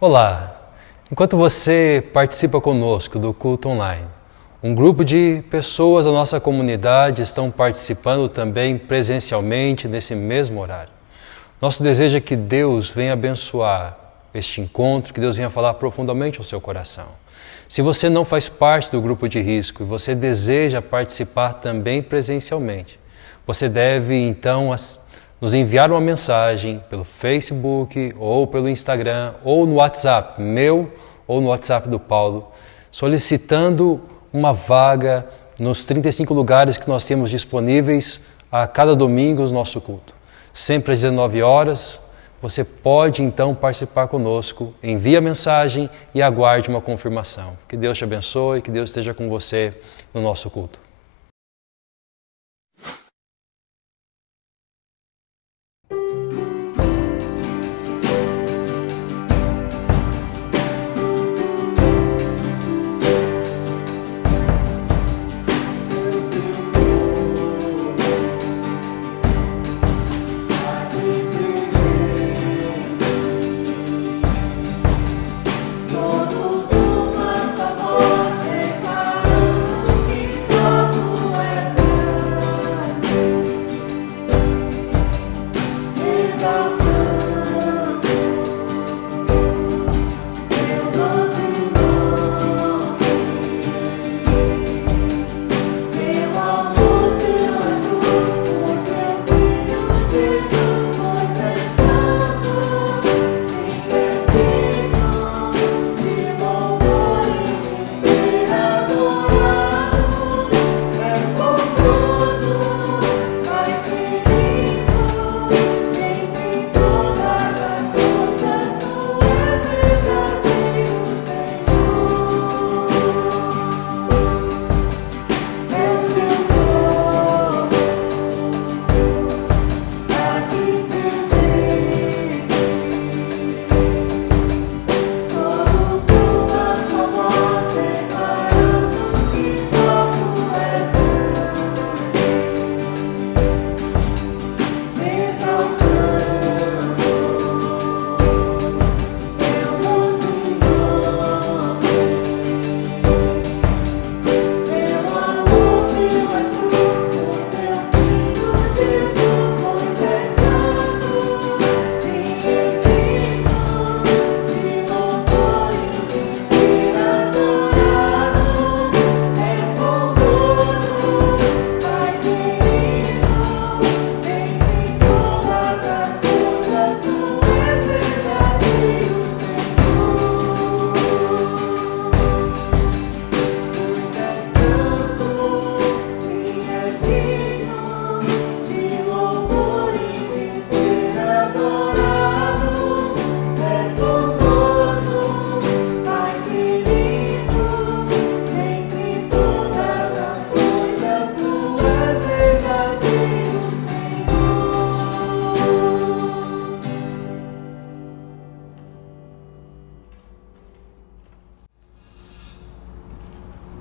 Olá! Enquanto você participa conosco do culto online, um grupo de pessoas da nossa comunidade estão participando também presencialmente nesse mesmo horário. Nosso desejo é que Deus venha abençoar este encontro, que Deus venha falar profundamente ao seu coração. Se você não faz parte do grupo de risco e você deseja participar também presencialmente, você deve então nos enviar uma mensagem pelo Facebook ou pelo Instagram ou no WhatsApp meu ou no WhatsApp do Paulo, solicitando uma vaga nos 35 lugares que nós temos disponíveis a cada domingo no nosso culto. Sempre às 19 horas, você pode então participar conosco, envie a mensagem e aguarde uma confirmação. Que Deus te abençoe, que Deus esteja com você no nosso culto.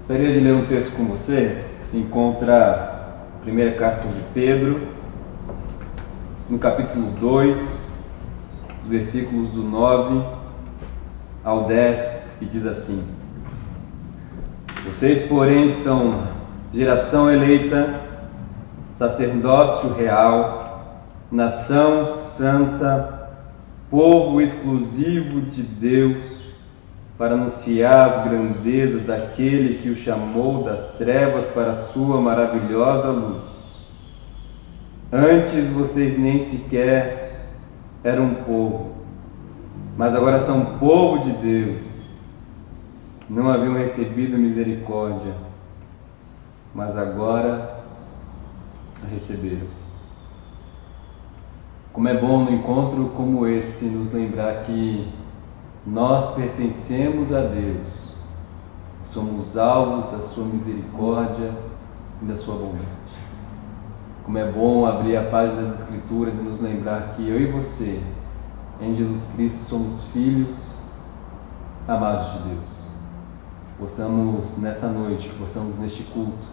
Gostaria de ler um texto com você, que se encontra na primeira carta de Pedro, no capítulo 2, os versículos do 9 ao 10, que diz assim: Vocês, porém, são geração eleita, sacerdócio real, nação santa, povo exclusivo de Deus, para anunciar as grandezas daquele que o chamou das trevas para a sua maravilhosa luz. Antes vocês nem sequer eram povo, mas agora são povo de Deus. Não haviam recebido misericórdia, mas agora a receberam. Como é bom no encontro como esse nos lembrar que nós pertencemos a Deus, somos alvos da sua misericórdia e da sua bondade. Como é bom abrir a página das Escrituras e nos lembrar que eu e você, em Jesus Cristo, somos filhos amados de Deus. Possamos nessa noite, possamos neste culto,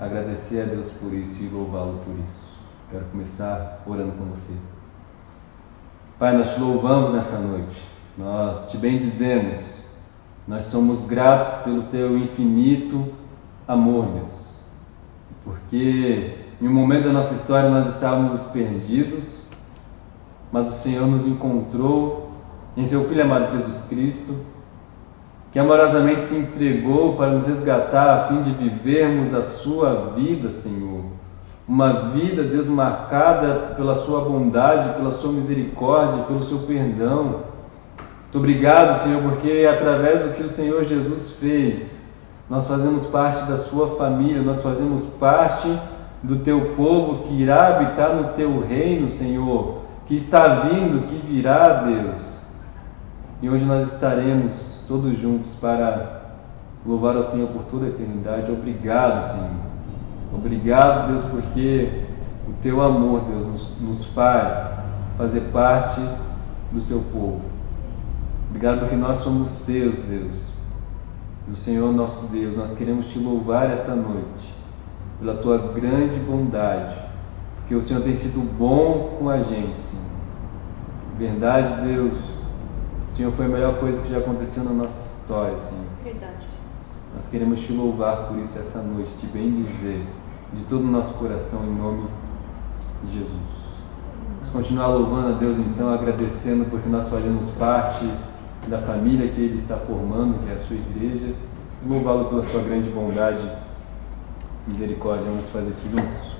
agradecer a Deus por isso e louvá-lo por isso. Quero começar orando com você. Pai, nós te louvamos nesta noite. Nós te bendizemos, nós somos gratos pelo teu infinito amor, Deus, porque em um momento da nossa história nós estávamos perdidos, mas o Senhor nos encontrou em seu Filho amado Jesus Cristo, que amorosamente se entregou para nos resgatar a fim de vivermos a sua vida, Senhor. Uma vida, Deus, marcada pela sua bondade, pela sua misericórdia, pelo seu perdão. Muito obrigado, Senhor, porque através do que o Senhor Jesus fez, nós fazemos parte da sua família, nós fazemos parte do teu povo que irá habitar no teu reino, Senhor, que está vindo, que virá, Deus, e onde nós estaremos todos juntos para louvar ao Senhor por toda a eternidade. Obrigado, Senhor. Obrigado, Deus, porque o teu amor, Deus, nos faz fazer parte do seu povo. Obrigado porque nós somos teus, Deus, do Senhor nosso Deus. Nós queremos te louvar essa noite pela tua grande bondade, porque o Senhor tem sido bom com a gente, Senhor. Verdade, Deus, o Senhor foi a melhor coisa que já aconteceu na nossa história, Senhor. Verdade. Nós queremos te louvar por isso essa noite, te bendizer de todo o nosso coração, em nome de Jesus. Vamos continuar louvando a Deus, então, agradecendo porque nós fazemos parte da família que Ele está formando, que é a sua igreja, e louvá-lo pela sua grande bondade e misericórdia. Vamos fazer isso juntos.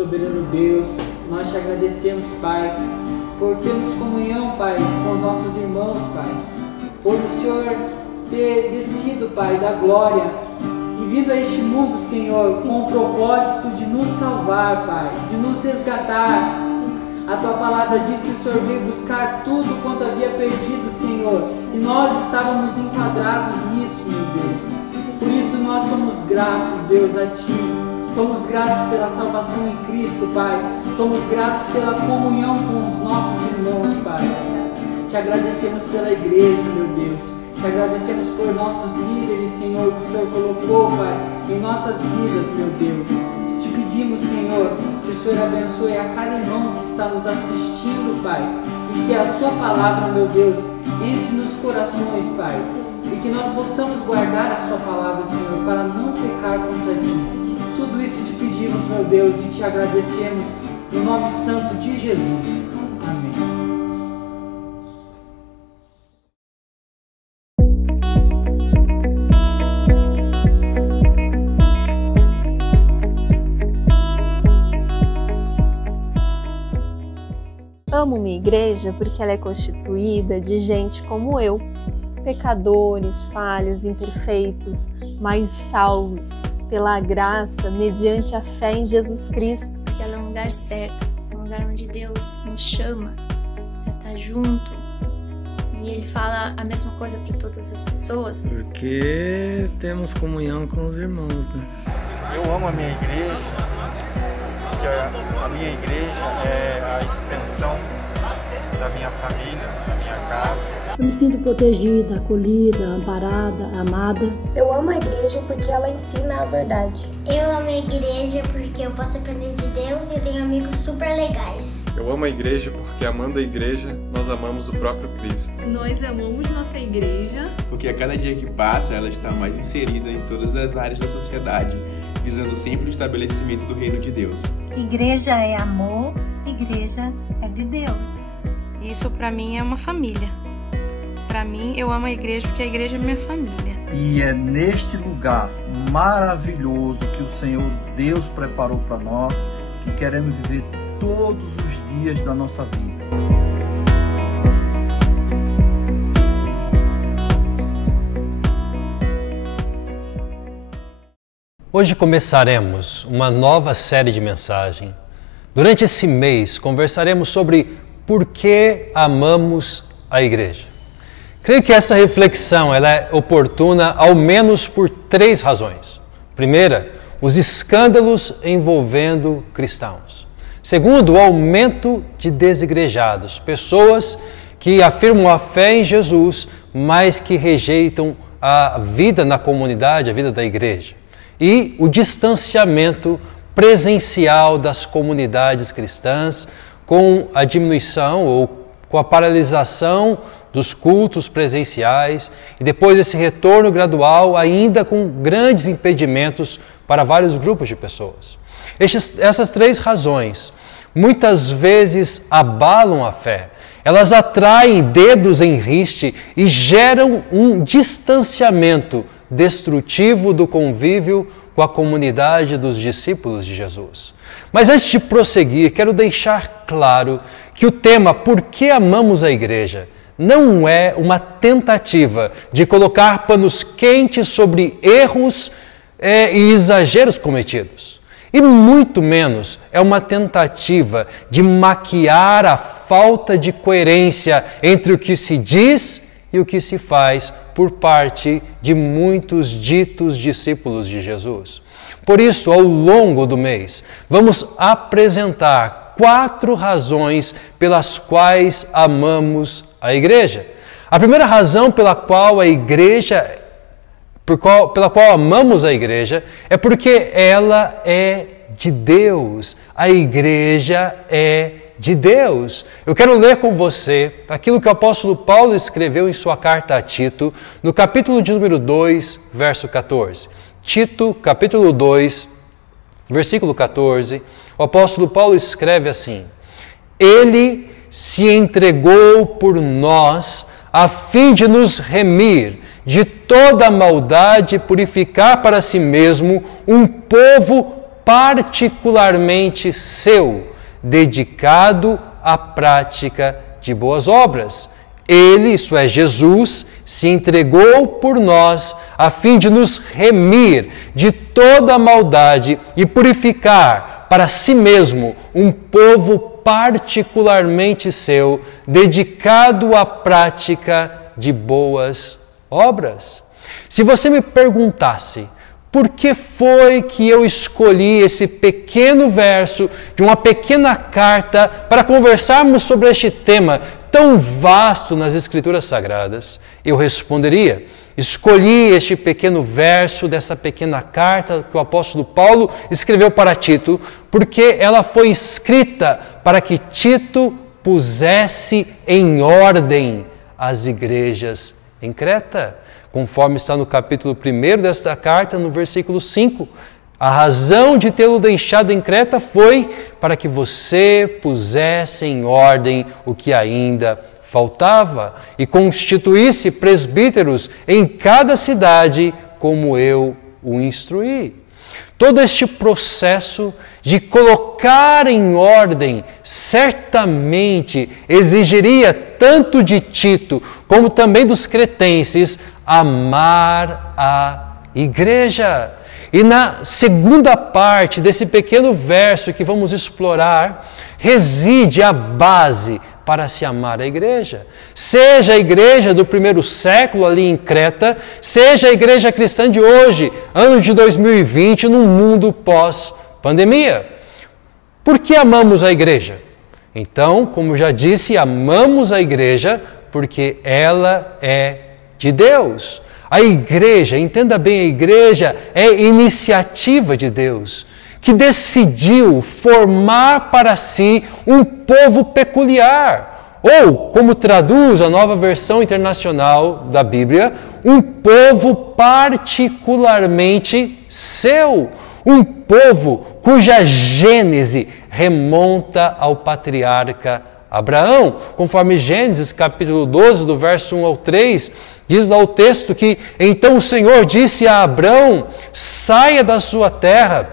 soberano Deus, nós te agradecemos, Pai, por termos comunhão, Pai, com os nossos irmãos, Pai, por o Senhor ter descido, Pai, da glória e vindo a este mundo, Senhor, com o propósito de nos salvar, Pai, de nos resgatar. A Tua palavra diz que o Senhor veio buscar tudo quanto havia perdido, Senhor, e nós estávamos enquadrados nisso, meu Deus. Por isso nós somos gratos, Deus, a Ti. Somos gratos pela salvação em Cristo, Pai. Somos gratos pela comunhão com os nossos irmãos, Pai. Te agradecemos pela igreja, meu Deus. Te agradecemos por nossos líderes, Senhor, que o Senhor colocou, Pai, em nossas vidas, meu Deus. Te pedimos, Senhor, que o Senhor abençoe a cada irmão que está nos assistindo, Pai. E que a Sua palavra, meu Deus, entre nos corações, Pai. E que nós possamos guardar a Sua palavra, Senhor, para não pecar contra Ti. Tudo isso te pedimos, meu Deus, e te agradecemos no nome santo de Jesus. Amém. Amo minha igreja porque ela é constituída de gente como eu, pecadores, falhos, imperfeitos, mas salvos pela graça, mediante a fé em Jesus Cristo. Porque ela é um lugar certo, um lugar onde Deus nos chama para estar junto. E Ele fala a mesma coisa para todas as pessoas. Porque temos comunhão com os irmãos, né? Eu amo a minha igreja, porque a minha igreja é a extensão da minha família, da minha casa. Eu me sinto protegida, acolhida, amparada, amada. Eu amo a igreja porque ela ensina a verdade. Eu amo a igreja porque eu posso aprender de Deus e eu tenho amigos super legais. Eu amo a igreja porque, amando a igreja, nós amamos o próprio Cristo. Nós amamos nossa igreja porque a cada dia que passa ela está mais inserida em todas as áreas da sociedade, visando sempre o estabelecimento do reino de Deus. Igreja é amor, igreja é de Deus. Isso para mim é uma família. Para mim, eu amo a igreja porque a igreja é minha família. E é neste lugar maravilhoso que o Senhor Deus preparou para nós, que queremos viver todos os dias da nossa vida. Hoje começaremos uma nova série de mensagens. Durante esse mês, conversaremos sobre por que amamos a igreja. Creio que essa reflexão ela é oportuna ao menos por 3 razões. Primeira, os escândalos envolvendo cristãos. Segundo, o aumento de desigrejados, pessoas que afirmam a fé em Jesus, mas que rejeitam a vida na comunidade, a vida da igreja. E o distanciamento presencial das comunidades cristãs com a diminuição ou com a paralisação dos cultos presenciais e depois esse retorno gradual ainda com grandes impedimentos para vários grupos de pessoas. Essas 3 razões muitas vezes abalam a fé. Elas atraem dedos em riste e geram um distanciamento destrutivo do convívio com a comunidade dos discípulos de Jesus. Mas antes de prosseguir, quero deixar claro que o tema Por que amamos a igreja não é uma tentativa de colocar panos quentes sobre erros e exageros cometidos. E muito menos é uma tentativa de maquiar a falta de coerência entre o que se diz e o que se faz por parte de muitos ditos discípulos de Jesus. Por isso, ao longo do mês, vamos apresentar 4 razões pelas quais amamos a igreja. A primeira razão pela qual amamos a igreja é porque ela é de Deus. A igreja é de Deus. Eu quero ler com você aquilo que o apóstolo Paulo escreveu em sua carta a Tito, no capítulo de número 2, verso 14. Tito, capítulo 2, versículo 14, o apóstolo Paulo escreve assim: Ele se entregou por nós a fim de nos remir de toda a maldade e purificar para si mesmo um povo particularmente seu, dedicado à prática de boas obras. Ele, isto é, Jesus, se entregou por nós a fim de nos remir de toda a maldade e purificar para si mesmo um povo particularmente seu, dedicado à prática de boas obras. Se você me perguntasse por que foi que eu escolhi esse pequeno verso de uma pequena carta para conversarmos sobre este tema tão vasto nas Escrituras Sagradas, eu responderia: escolhi este pequeno verso dessa pequena carta que o apóstolo Paulo escreveu para Tito, porque ela foi escrita para que Tito pusesse em ordem as igrejas em Creta. Conforme está no capítulo 1 desta carta, no versículo 5. A razão de tê-lo deixado em Creta foi para que você pusesse em ordem o que ainda faltava e constituísse presbíteros em cada cidade, como eu o instruí. Todo este processo de colocar em ordem certamente exigiria tanto de Tito como também dos cretenses amar a igreja. E na segunda parte desse pequeno verso que vamos explorar, reside a base para se amar a igreja. Seja a igreja do primeiro século ali em Creta, seja a igreja cristã de hoje, ano de 2020, num mundo pós-pandemia. Por que amamos a igreja? Então, como já disse, amamos a igreja porque ela é de Deus. A igreja, entenda bem, a igreja é iniciativa de Deus, que decidiu formar para si um povo peculiar, ou, como traduz a Nova Versão Internacional da Bíblia, um povo particularmente seu, um povo cuja gênese remonta ao patriarca Abraão. Conforme Gênesis capítulo 12, do verso 1 ao 3, diz lá o texto que então o Senhor disse a Abraão: saia da sua terra,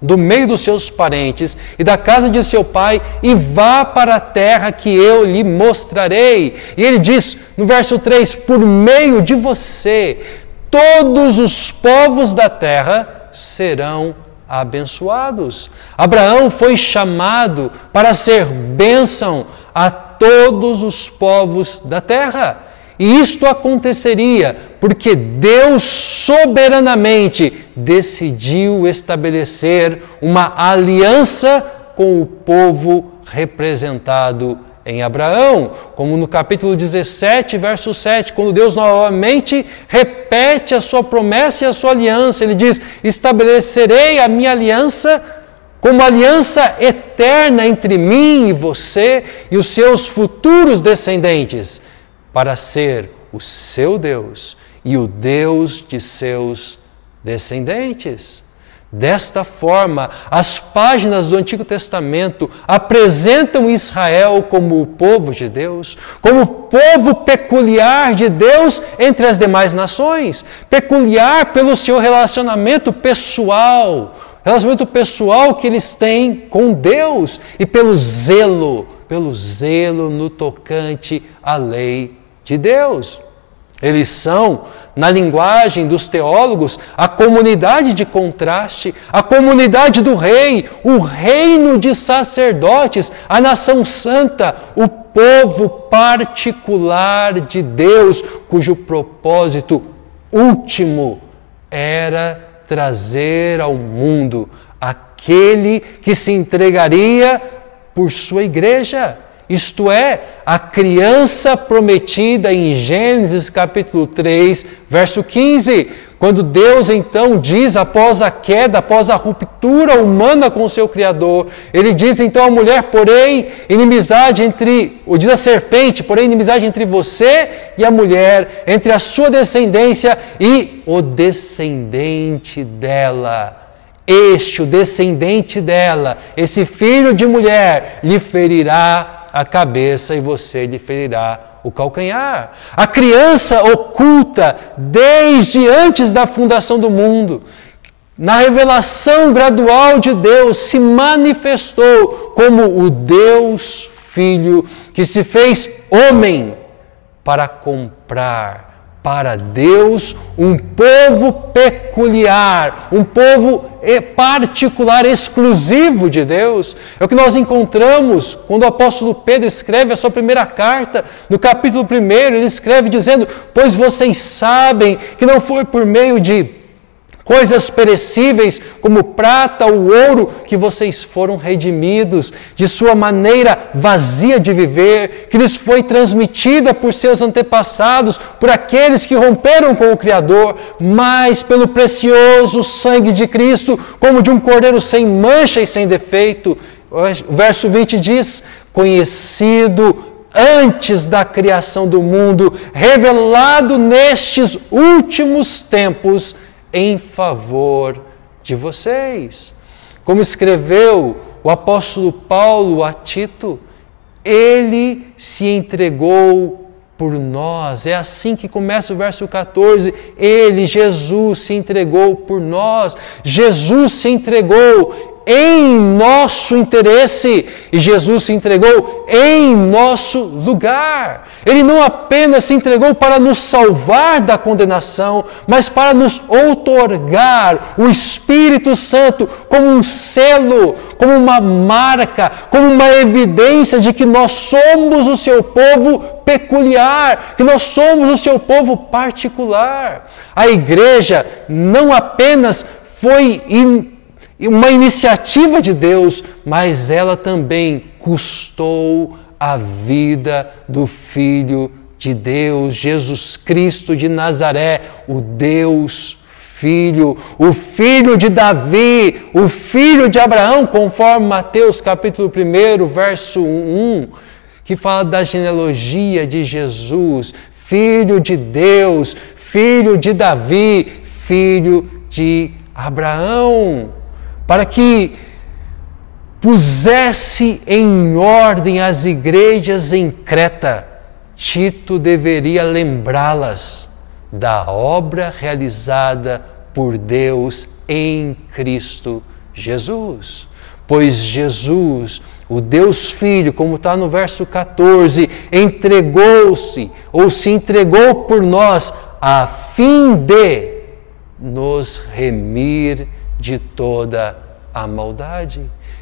do meio dos seus parentes e da casa de seu pai, e vá para a terra que eu lhe mostrarei. E ele diz no verso 3, por meio de você, todos os povos da terra serão abençoados. Abraão foi chamado para ser bênção a todos os povos da terra. E isto aconteceria porque Deus soberanamente decidiu estabelecer uma aliança com o povo representado em Abraão, como no capítulo 17, verso 7, quando Deus novamente repete a sua promessa e a sua aliança. Ele diz: estabelecerei a minha aliança como aliança eterna entre mim e você e os seus futuros descendentes, para ser o seu Deus e o Deus de seus descendentes. Desta forma, as páginas do Antigo Testamento apresentam Israel como o povo de Deus, como o povo peculiar de Deus entre as demais nações, peculiar pelo seu relacionamento pessoal que eles têm com Deus e pelo zelo no tocante à lei de Deus. Eles são, na linguagem dos teólogos, a comunidade de contraste, a comunidade do rei, o reino de sacerdotes, a nação santa, o povo particular de Deus, cujo propósito último era trazer ao mundo aquele que se entregaria por sua igreja. Isto é, a criança prometida em Gênesis capítulo 3, verso 15, quando Deus então diz, após a queda, após a ruptura humana com o seu Criador, ele diz então à mulher, porém, diz a serpente, porém, inimizade entre você e a mulher, entre a sua descendência e o descendente dela. O descendente dela, esse filho de mulher, lhe ferirá a cabeça e você lhe ferirá o calcanhar. A criança oculta desde antes da fundação do mundo, na revelação gradual de Deus, se manifestou como o Deus Filho que se fez homem para comprar para Deus um povo peculiar, um povo particular, exclusivo de Deus. É o que nós encontramos quando o apóstolo Pedro escreve a sua primeira carta, no capítulo 1, ele escreve dizendo: pois vocês sabem que não foi por meio de coisas perecíveis, como prata ou ouro, que vocês foram redimidos de sua maneira vazia de viver, que lhes foi transmitida por seus antepassados, por aqueles que romperam com o Criador, mas pelo precioso sangue de Cristo, como de um cordeiro sem mancha e sem defeito. O verso 20 diz: conhecido antes da criação do mundo, revelado nestes últimos tempos, em favor de vocês. Como escreveu o apóstolo Paulo a Tito, ele se entregou por nós. É assim que começa o verso 14. Ele, Jesus, se entregou por nós. Jesus se entregou em nosso interesse, e Jesus se entregou em nosso lugar. Ele não apenas se entregou para nos salvar da condenação, mas para nos outorgar o Espírito Santo como um selo, como uma marca, como uma evidência de que nós somos o seu povo peculiar, que nós somos o seu povo particular. A igreja não apenas foi uma iniciativa de Deus, mas ela também custou a vida do Filho de Deus, Jesus Cristo de Nazaré, o Deus Filho, o Filho de Davi, o Filho de Abraão, conforme Mateus capítulo 1, verso 1, que fala da genealogia de Jesus, Filho de Deus, Filho de Davi, Filho de Abraão. Para que pusesse em ordem as igrejas em Creta, Tito deveria lembrá-las da obra realizada por Deus em Cristo Jesus. Pois Jesus, o Deus Filho, como está no verso 14, entregou-se ou se entregou por nós a fim de nos remir de toda a maldade.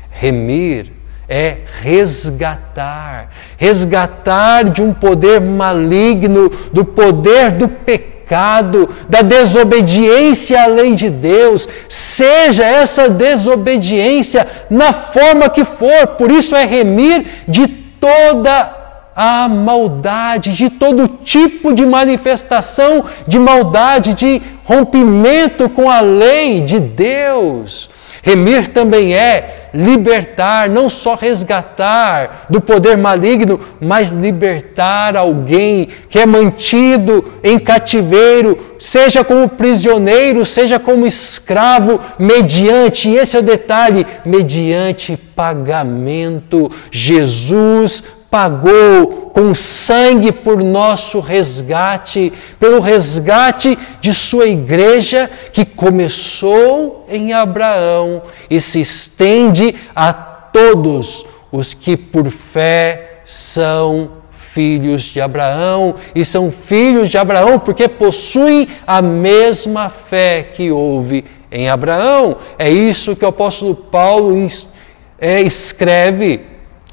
Remir é resgatar. Resgatar de um poder maligno, do poder do pecado, da desobediência à lei de Deus. Seja essa desobediência na forma que for. Por isso é remir de toda a maldade, de todo tipo de manifestação de maldade, de rompimento com a lei de Deus. Remir também é libertar, não só resgatar do poder maligno, mas libertar alguém que é mantido em cativeiro, seja como prisioneiro, seja como escravo, mediante, e esse é o detalhe, mediante pagamento. Jesus pagou com sangue por nosso resgate, pelo resgate de sua igreja, que começou em Abraão e se estende a todos os que por fé são filhos de Abraão, e são filhos de Abraão porque possuem a mesma fé que houve em Abraão. É isso que o apóstolo Paulo escreve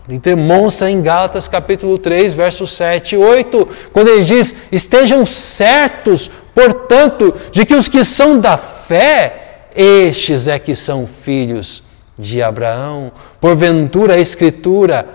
e demonstra em Gálatas capítulo 3, versos 7 e 8, quando ele diz: estejam certos, portanto, de que os que são da fé, estes é que são filhos de Abraão. Porventura a Escritura,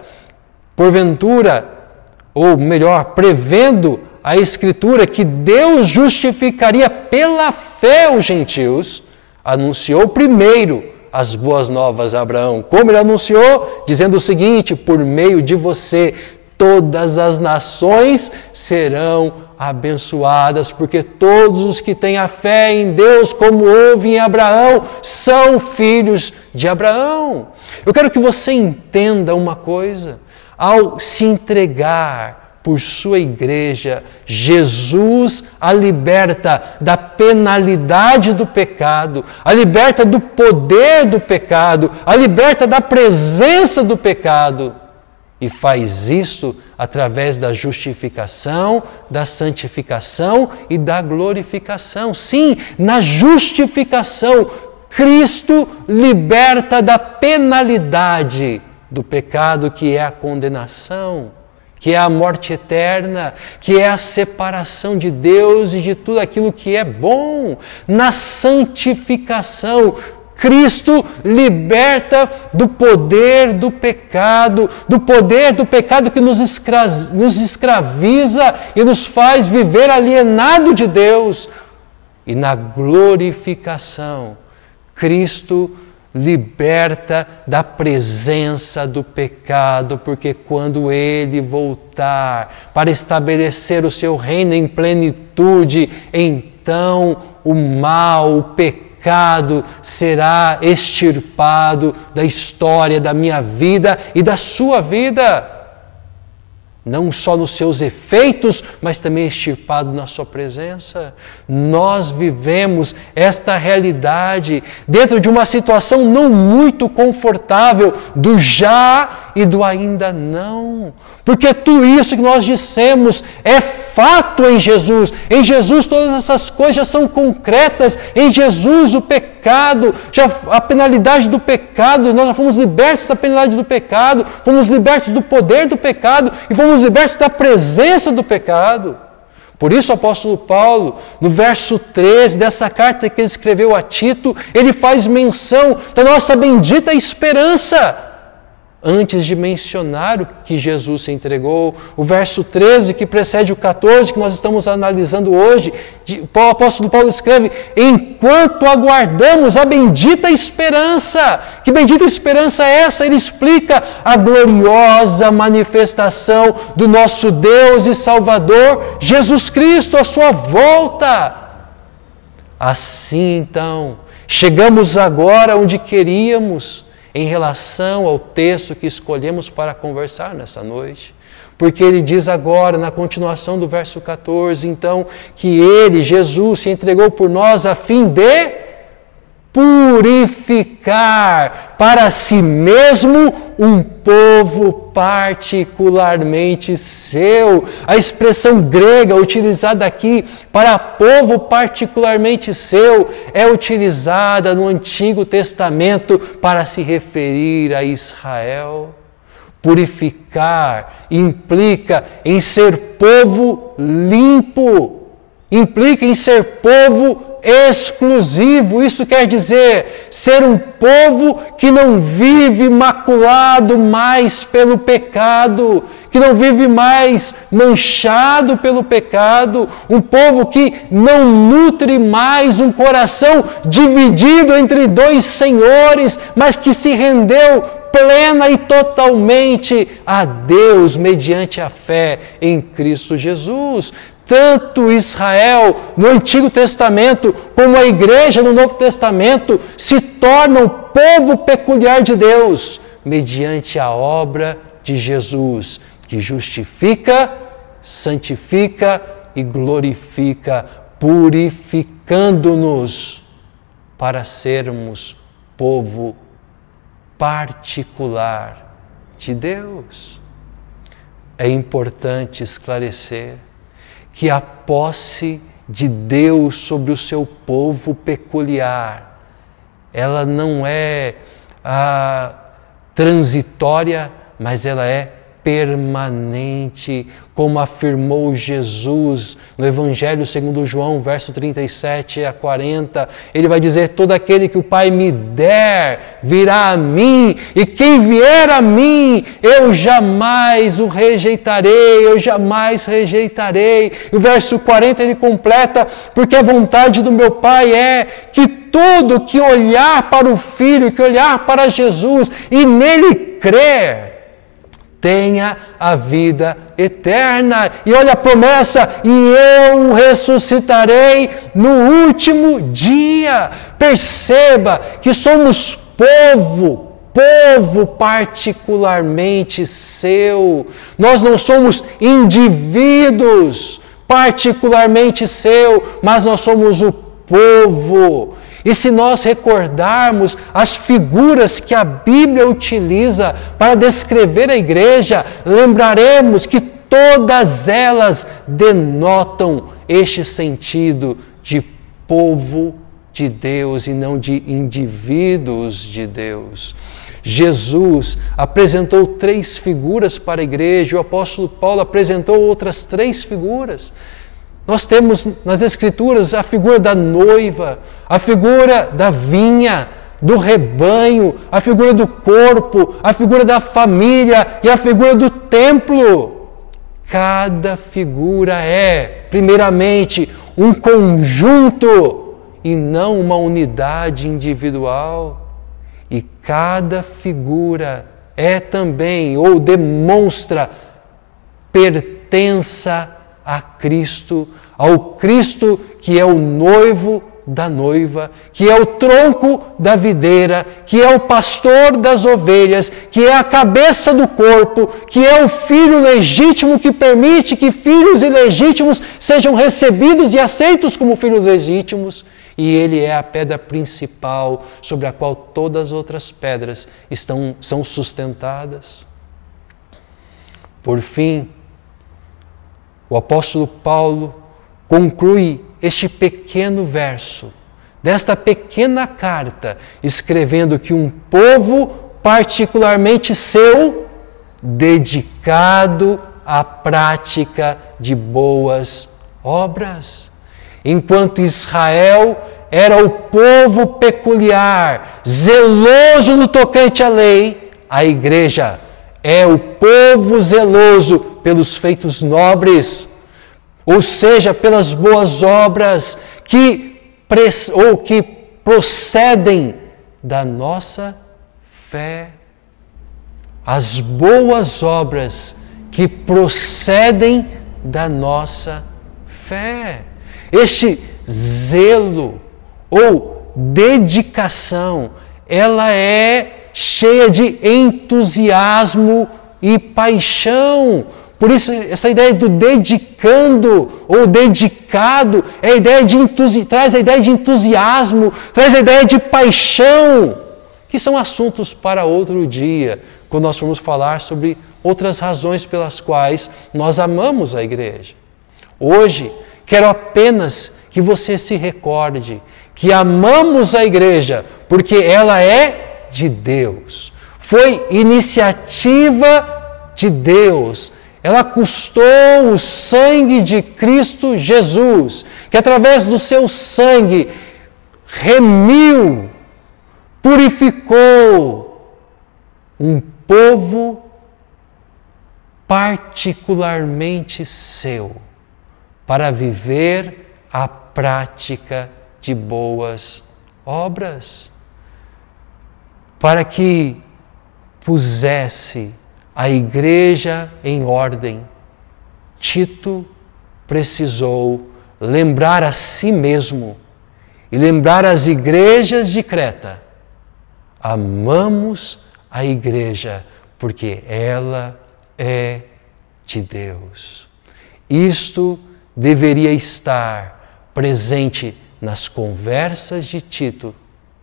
ou melhor, prevendo a Escritura que Deus justificaria pela fé os gentios, anunciou primeiro as boas novas a Abraão. Como ele anunciou? Dizendo o seguinte: por meio de você todas as nações serão abençoadas, porque todos os que têm a fé em Deus, como houve em Abraão, são filhos de Abraão. Eu quero que você entenda uma coisa: ao se entregar por sua igreja. Jesus a liberta da penalidade do pecado, a liberta do poder do pecado, a liberta da presença do pecado. E faz isso através da justificação, da santificação e da glorificação. Sim, na justificação, Cristo liberta da penalidade do pecado, que é a condenação, que é a morte eterna, que é a separação de Deus e de tudo aquilo que é bom. Na santificação, Cristo liberta do poder do pecado que nos escraviza e nos faz viver alienado de Deus. E na glorificação, Cristo liberta da presença do pecado, porque quando Ele voltar para estabelecer o seu reino em plenitude, então o mal, o pecado será extirpado da história da minha vida e da sua vida. Não só nos seus efeitos, mas também extirpado na sua presença. Nós vivemos esta realidade dentro de uma situação não muito confortável do já e do ainda não. Porque tudo isso que nós dissemos é fato em Jesus. Em Jesus todas essas coisas já são concretas. Em Jesus o pecado, a penalidade do pecado, nós já fomos libertos da penalidade do pecado, fomos libertos do poder do pecado e fomos libertos da presença do pecado. Por isso o apóstolo Paulo, no verso 13 dessa carta que ele escreveu a Tito, ele faz menção da nossa bendita esperança, antes de mencionar o que Jesus se entregou. O verso 13, que precede o 14, que nós estamos analisando hoje, o apóstolo Paulo escreve: enquanto aguardamos a bendita esperança. Que bendita esperança é essa? Ele explica a gloriosa manifestação do nosso Deus e Salvador, Jesus Cristo, a sua volta. Assim, então, chegamos agora onde queríamos, em relação ao texto que escolhemos para conversar nessa noite. Porque ele diz agora, na continuação do verso 14, então, que ele, Jesus, se entregou por nós a fim de purificar para si mesmo um povo particularmente seu. A expressão grega utilizada aqui para povo particularmente seu é utilizada no Antigo Testamento para se referir a Israel. Purificar implica em ser povo limpo, implica em ser povo exclusivo. Isso quer dizer ser um povo que não vive maculado mais pelo pecado, que não vive mais manchado pelo pecado, um povo que não nutre mais um coração dividido entre dois senhores, mas que se rendeu plena e totalmente a Deus mediante a fé em Cristo Jesus. Tanto Israel no Antigo Testamento como a igreja no Novo Testamento se tornam povo peculiar de Deus mediante a obra de Jesus, que justifica, santifica e glorifica, purificando-nos para sermos povo particular de Deus. É importante esclarecer que a posse de Deus sobre o seu povo peculiar, ela não é transitória, mas ela é permanente, como afirmou Jesus no Evangelho segundo João, verso 37 a 40. Ele vai dizer: todo aquele que o Pai me der virá a mim, e quem vier a mim, eu jamais o rejeitarei, eu jamais rejeitarei. E o verso 40 ele completa: porque a vontade do meu Pai é que todo que olhar para o Filho, que olhar para Jesus e nele crer, tenha a vida eterna. E olha a promessa: e eu ressuscitarei no último dia. Perceba que somos povo povo particularmente seu. Nós não somos indivíduos particularmente seu, mas nós somos o povo. E se nós recordarmos as figuras que a Bíblia utiliza para descrever a igreja, lembraremos que todas elas denotam este sentido de povo de Deus e não de indivíduos de Deus. Jesus apresentou 3 figuras para a igreja, o apóstolo Paulo apresentou outras 3 figuras. Nós temos nas Escrituras a figura da noiva, a figura da vinha, do rebanho, a figura do corpo, a figura da família e a figura do templo. Cada figura é, primeiramente, um conjunto e não uma unidade individual. E cada figura é também, ou demonstra, pertença a Cristo, ao Cristo que é o noivo da noiva, que é o tronco da videira, que é o pastor das ovelhas, que é a cabeça do corpo, que é o filho legítimo que permite que filhos ilegítimos sejam recebidos e aceitos como filhos legítimos, e ele é a pedra principal sobre a qual todas as outras pedras são sustentadas. Por fim, o apóstolo Paulo conclui este pequeno verso, desta pequena carta, escrevendo que um povo particularmente seu, dedicado à prática de boas obras. Enquanto Israel era o povo peculiar, zeloso no tocante à lei, a igreja é o povo zeloso pelos feitos nobres, ou seja, pelas boas obras que procedem da nossa fé. As boas obras que procedem da nossa fé. Este zelo ou dedicação, ela é cheia de entusiasmo e paixão. Por isso, essa ideia do dedicando ou dedicado é a ideia traz a ideia de entusiasmo, traz a ideia de paixão, que são assuntos para outro dia, quando nós formos falar sobre outras razões pelas quais nós amamos a igreja. Hoje, quero apenas que você se recorde que amamos a igreja porque ela é de Deus. Foi iniciativa de Deus. Ela custou o sangue de Cristo Jesus, que através do seu sangue remiu, purificou um povo particularmente seu, para viver a prática de boas obras, para que pusesse a igreja em ordem. Tito precisou lembrar a si mesmo e lembrar as igrejas de Creta: amamos a igreja porque ela é de Deus. Isto deveria estar presente nas conversas de Tito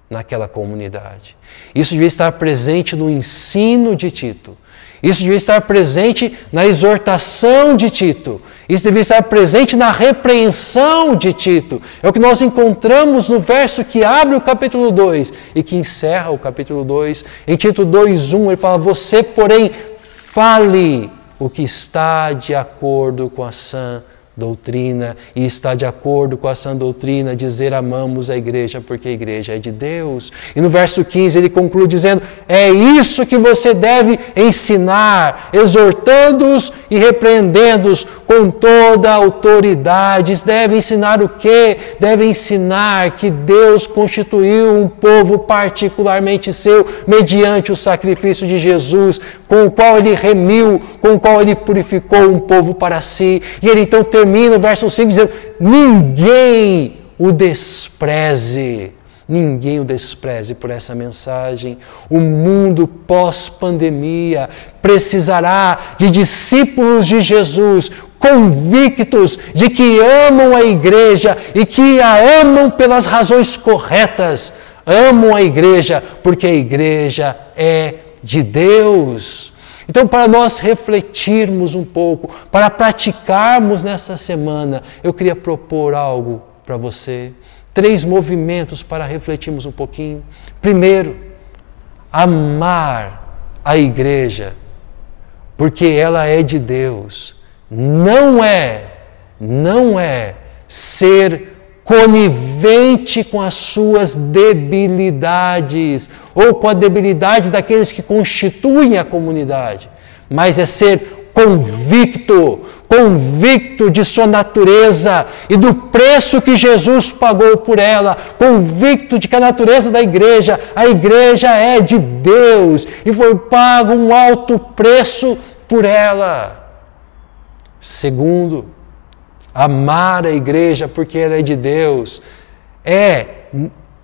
naquela comunidade. Isso devia estar presente no ensino de Tito. Isso devia estar presente na exortação de Tito. Isso devia estar presente na repreensão de Tito. É o que nós encontramos no verso que abre o capítulo 2 e que encerra o capítulo 2. Em Tito 2:1 ele fala: você, porém, fale o que está de acordo com a sã doutrina, e está de acordo com a sã doutrina dizer amamos a igreja porque a igreja é de Deus. E no verso 15 ele conclui dizendo: é isso que você deve ensinar, exortando-os e repreendendo-os com toda a autoridade. Deve ensinar o quê? Deve ensinar que Deus constituiu um povo particularmente seu mediante o sacrifício de Jesus, com o qual ele remiu, com o qual ele purificou um povo para si. E ele então termina o verso 5 dizendo: ninguém o despreze. ninguém o despreze por essa mensagem. O mundo pós-pandemia precisará de discípulos de Jesus, convictos de que amam a igreja e que a amam pelas razões corretas. Amam a igreja porque a igreja é de Deus. Então, para nós refletirmos um pouco, para praticarmos nesta semana, eu queria propor algo para você. 3 movimentos para refletirmos um pouquinho. Primeiro, amar a igreja, porque ela é de Deus. Não é ser conivente com as suas debilidades ou com a debilidade daqueles que constituem a comunidade, mas é ser convicto de sua natureza e do preço que Jesus pagou por ela, convicto de que a natureza da igreja, a igreja é de Deus e foi pago um alto preço por ela. Segundo, amar a igreja porque ela é de Deus é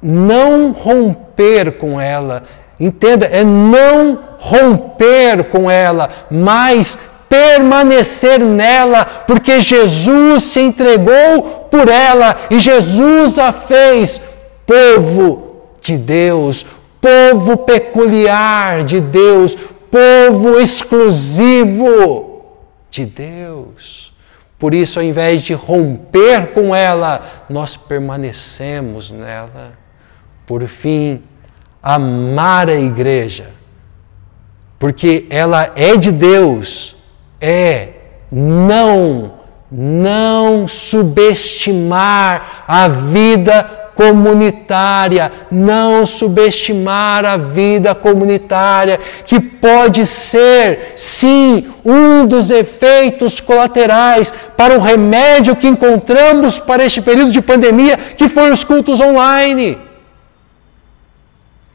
não romper com ela. Entenda, é não romper com ela, mas permanecer nela, porque Jesus se entregou por ela e Jesus a fez povo de Deus, povo peculiar de Deus, povo exclusivo de Deus. Por isso, ao invés de romper com ela, nós permanecemos nela. Por fim, amar a igreja, porque ela é de Deus, é não subestimar a vida comunitária, não subestimar a vida comunitária, que pode ser, sim, um dos efeitos colaterais para o remédio que encontramos para este período de pandemia, que foi os cultos online.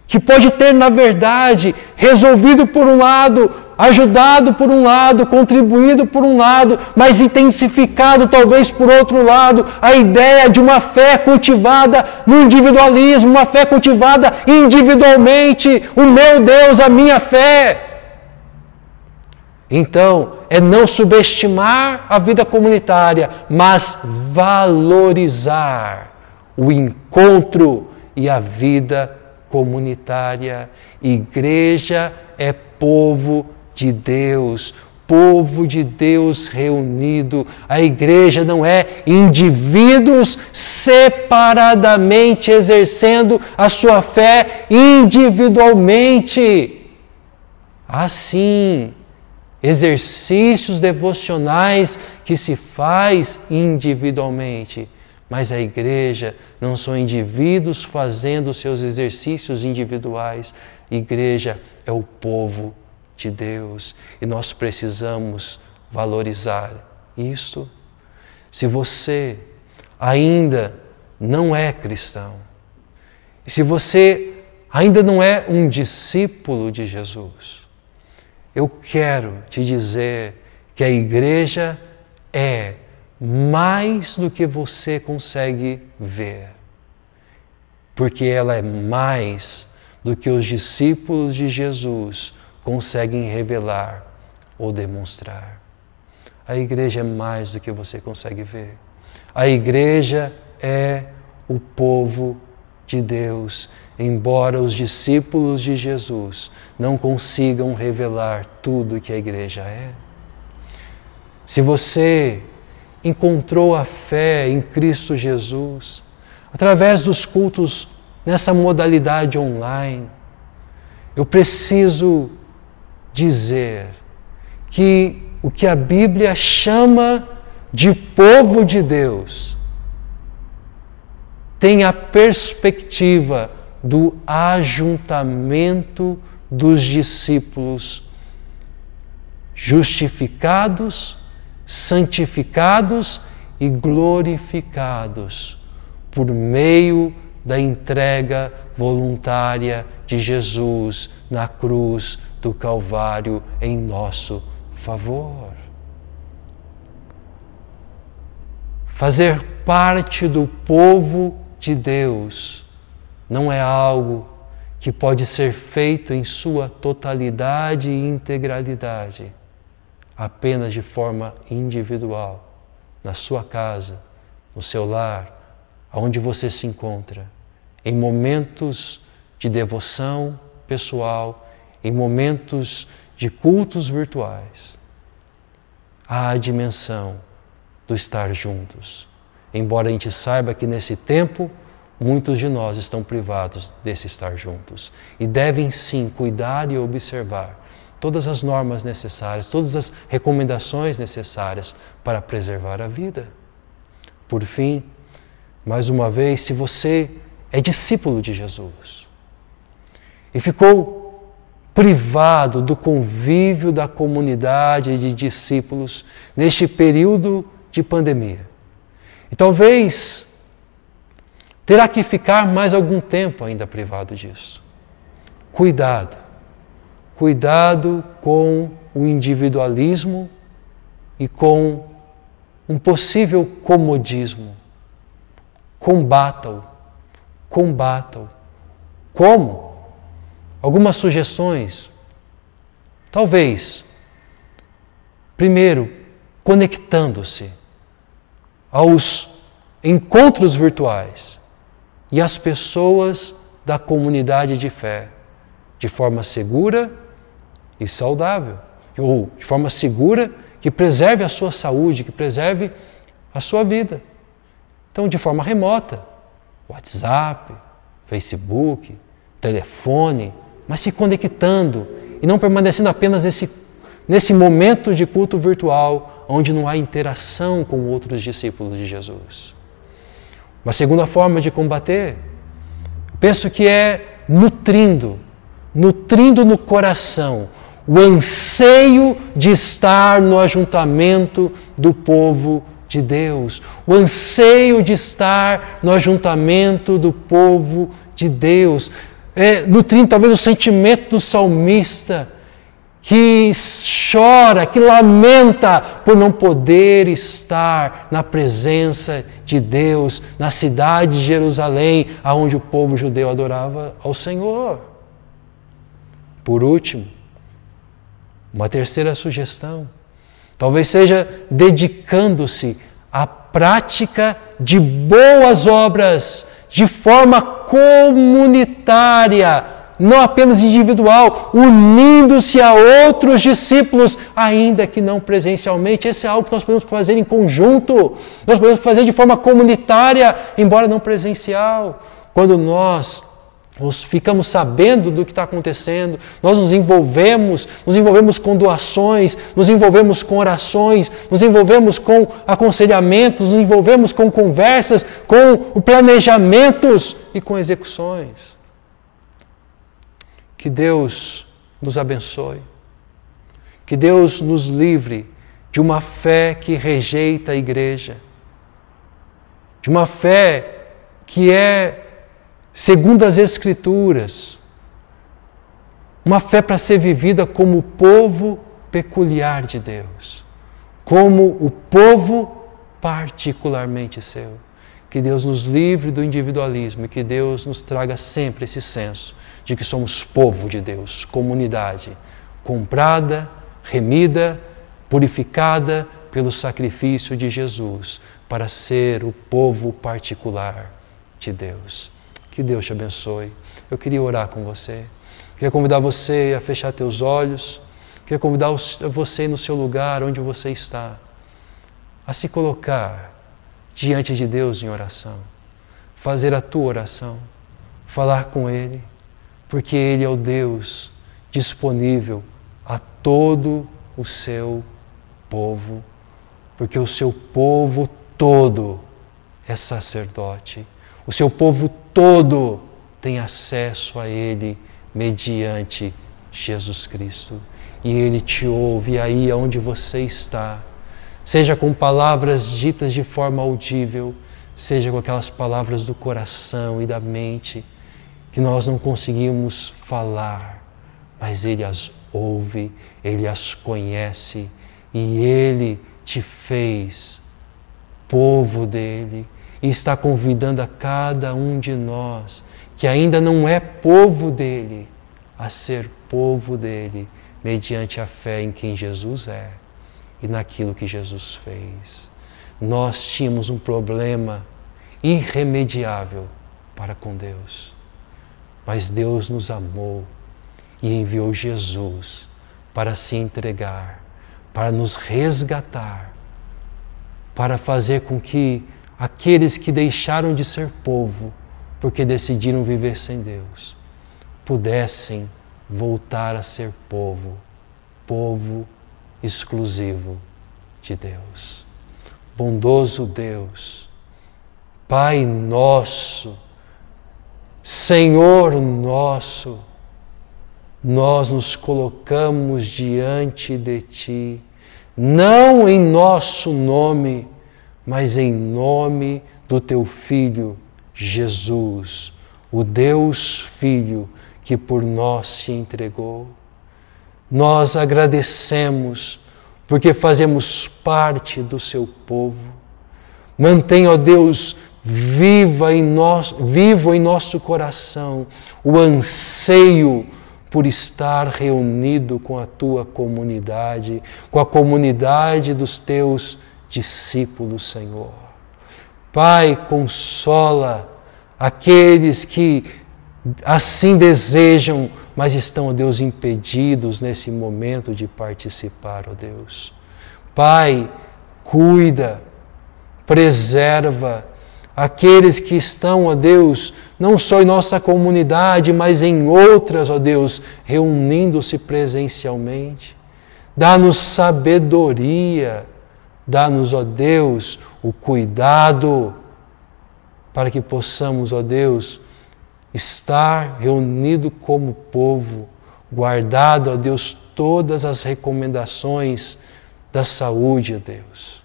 Que pode ter, na verdade, resolvido por um lado, ajudado por um lado, contribuído por um lado, mas intensificado talvez por outro lado, a ideia de uma fé cultivada no individualismo, uma fé cultivada individualmente, o meu Deus, a minha fé. Então, é não subestimar a vida comunitária, mas valorizar o encontro e a vida comunitária. Igreja é povo de Deus reunido. A igreja não é indivíduos separadamente exercendo a sua fé individualmente. Assim, exercícios devocionais que se faz individualmente. Mas a igreja não são indivíduos fazendo seus exercícios individuais. Igreja é o povo de Deus e nós precisamos valorizar isto. Se você ainda não é cristão, e se você ainda não é um discípulo de Jesus, eu quero te dizer que a igreja é mais do que você consegue ver, porque ela é mais do que os discípulos de Jesus conseguem revelar ou demonstrar. A igreja é mais do que você consegue ver. A igreja é o povo de Deus, embora os discípulos de Jesus não consigam revelar tudo que a igreja é. Se você encontrou a fé em Cristo Jesus, através dos cultos nessa modalidade online, eu preciso dizer que o que a Bíblia chama de povo de Deus tem a perspectiva do ajuntamento dos discípulos justificados, santificados e glorificados por meio da entrega voluntária de Jesus na cruz do Calvário em nosso favor. Fazer parte do povo de Deus não é algo que pode ser feito em sua totalidade e integralidade, apenas de forma individual, na sua casa, no seu lar, aonde você se encontra, em momentos de devoção pessoal, em momentos de cultos virtuais. Há a dimensão do estar juntos. Embora a gente saiba que nesse tempo, muitos de nós estão privados desse estar juntos. E devem sim cuidar e observar todas as normas necessárias, todas as recomendações necessárias para preservar a vida. Por fim, mais uma vez, se você é discípulo de Jesus e ficou privado do convívio da comunidade de discípulos neste período de pandemia, e talvez terá que ficar mais algum tempo ainda privado disso. Cuidado com o individualismo e com um possível comodismo. Combata-o. Como? Algumas sugestões. Talvez, primeiro, conectando-se aos encontros virtuais e às pessoas da comunidade de fé, de forma segura e saudável, ou de forma segura que preserve a sua saúde, que preserve a sua vida. Então, de forma remota, WhatsApp, Facebook, telefone, mas se conectando e não permanecendo apenas nesse momento de culto virtual, onde não há interação com outros discípulos de Jesus. Uma segunda forma de combater, penso que é nutrindo no coração o anseio de estar no ajuntamento do povo de Deus, o anseio de estar no ajuntamento do povo de Deus, nutrindo talvez o sentimento do salmista, que chora, que lamenta por não poder estar na presença de Deus, na cidade de Jerusalém, aonde o povo judeu adorava ao Senhor. Por último, uma terceira sugestão, talvez seja dedicando-se à prática de boas obras, de forma comunitária, não apenas individual, unindo-se a outros discípulos, ainda que não presencialmente. Esse é algo que nós podemos fazer em conjunto, nós podemos fazer de forma comunitária, embora não presencial. Quando nós ficamos sabendo do que está acontecendo, nós nos envolvemos com doações, nos envolvemos com orações, nos envolvemos com aconselhamentos, nos envolvemos com conversas, com planejamentos e com execuções. Que Deus nos abençoe, que Deus nos livre de uma fé que rejeita a igreja, de uma fé que é segundo as Escrituras, uma fé para ser vivida como o povo peculiar de Deus, como o povo particularmente seu. Que Deus nos livre do individualismo e que Deus nos traga sempre esse senso de que somos povo de Deus, comunidade, comprada, remida, purificada pelo sacrifício de Jesus, para ser o povo particular de Deus. Que Deus te abençoe. Eu queria orar com você. Queria convidar você a fechar teus olhos. Queria convidar você no seu lugar, onde você está, a se colocar diante de Deus em oração. Fazer a tua oração. Falar com Ele. Porque Ele é o Deus disponível a todo o seu povo. Porque o seu povo todo é sacerdote. O seu povo todo tem acesso a Ele mediante Jesus Cristo. E Ele te ouve aí onde você está. Seja com palavras ditas de forma audível, seja com aquelas palavras do coração e da mente, que nós não conseguimos falar, mas Ele as ouve, Ele as conhece e Ele te fez povo dEle. e está convidando a cada um de nós, que ainda não é povo dele, a ser povo dele, mediante a fé em quem Jesus é e naquilo que Jesus fez. Nós tínhamos um problema irremediável para com Deus, mas Deus nos amou e enviou Jesus para se entregar, para nos resgatar, para fazer com que aqueles que deixaram de ser povo, porque decidiram viver sem Deus, pudessem voltar a ser povo, povo exclusivo de Deus. Bondoso Deus, Pai nosso, Senhor nosso, nós nos colocamos diante de Ti, não em nosso nome, mas em nome do Teu Filho, Jesus, o Deus Filho que por nós se entregou. Nós agradecemos porque fazemos parte do Seu povo. Mantenha, ó Deus, vivo em nosso coração o anseio por estar reunido com a Tua comunidade, com a comunidade dos Teus discípulos, Senhor. Pai, consola aqueles que assim desejam, mas estão, ó Deus, impedidos nesse momento de participar, ó Deus. Pai, cuida, preserva aqueles que estão, ó Deus, não só em nossa comunidade, mas em outras, ó Deus, reunindo-se presencialmente. Dá-nos sabedoria, dá-nos, ó Deus, o cuidado para que possamos, ó Deus, estar reunido como povo, guardado, ó Deus, todas as recomendações da saúde, ó Deus.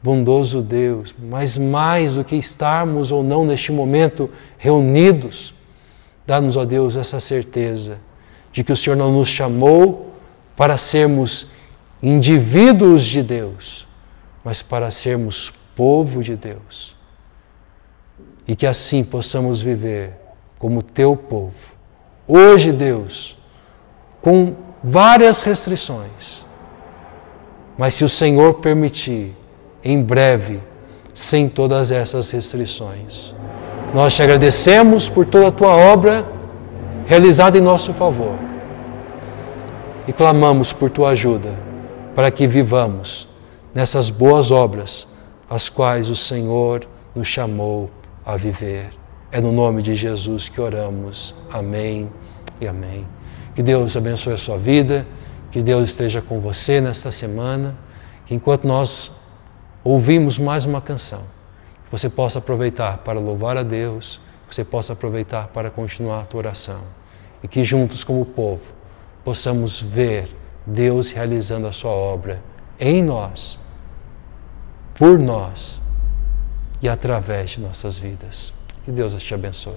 Bondoso Deus, mas mais do que estarmos ou não neste momento reunidos, dá-nos, ó Deus, essa certeza de que o Senhor não nos chamou para sermos indivíduos de Deus, mas para sermos povo de Deus. E que assim possamos viver como Teu povo. Hoje, Deus, com várias restrições, mas se o Senhor permitir, em breve, sem todas essas restrições. Nós Te agradecemos por toda a Tua obra realizada em nosso favor e clamamos por Tua ajuda para que vivamos nessas boas obras as quais o Senhor nos chamou a viver. É no nome de Jesus que oramos. Amém e amém. Que Deus abençoe a sua vida, que Deus esteja com você nesta semana, que enquanto nós ouvimos mais uma canção, que você possa aproveitar para louvar a Deus, que você possa aproveitar para continuar a tua oração e que juntos como povo possamos ver Deus realizando a sua obra em nós, por nós e através de nossas vidas. Que Deus te abençoe.